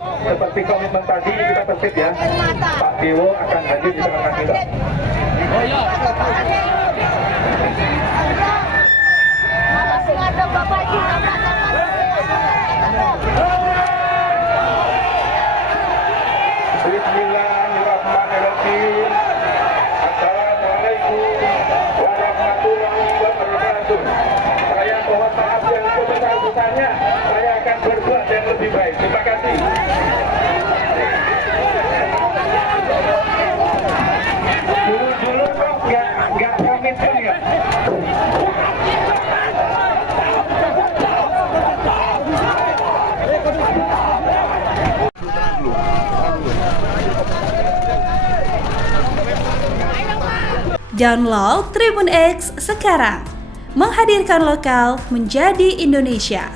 Seperti komitmen tadi kita tertib ya. Pak Dewo akan hadir di tengah kita. Oh iya. Bismillahirrahmanirrahim. Assalamualaikum warahmatullahi wabarakatuh. Saya mohon maaf yang sebesar-besarnya. Saya akan berbuat yang lebih baik. Terima kasih. Dulu kok nggak komitmen ya. Download Tribun X sekarang, menghadirkan lokal menjadi Indonesia.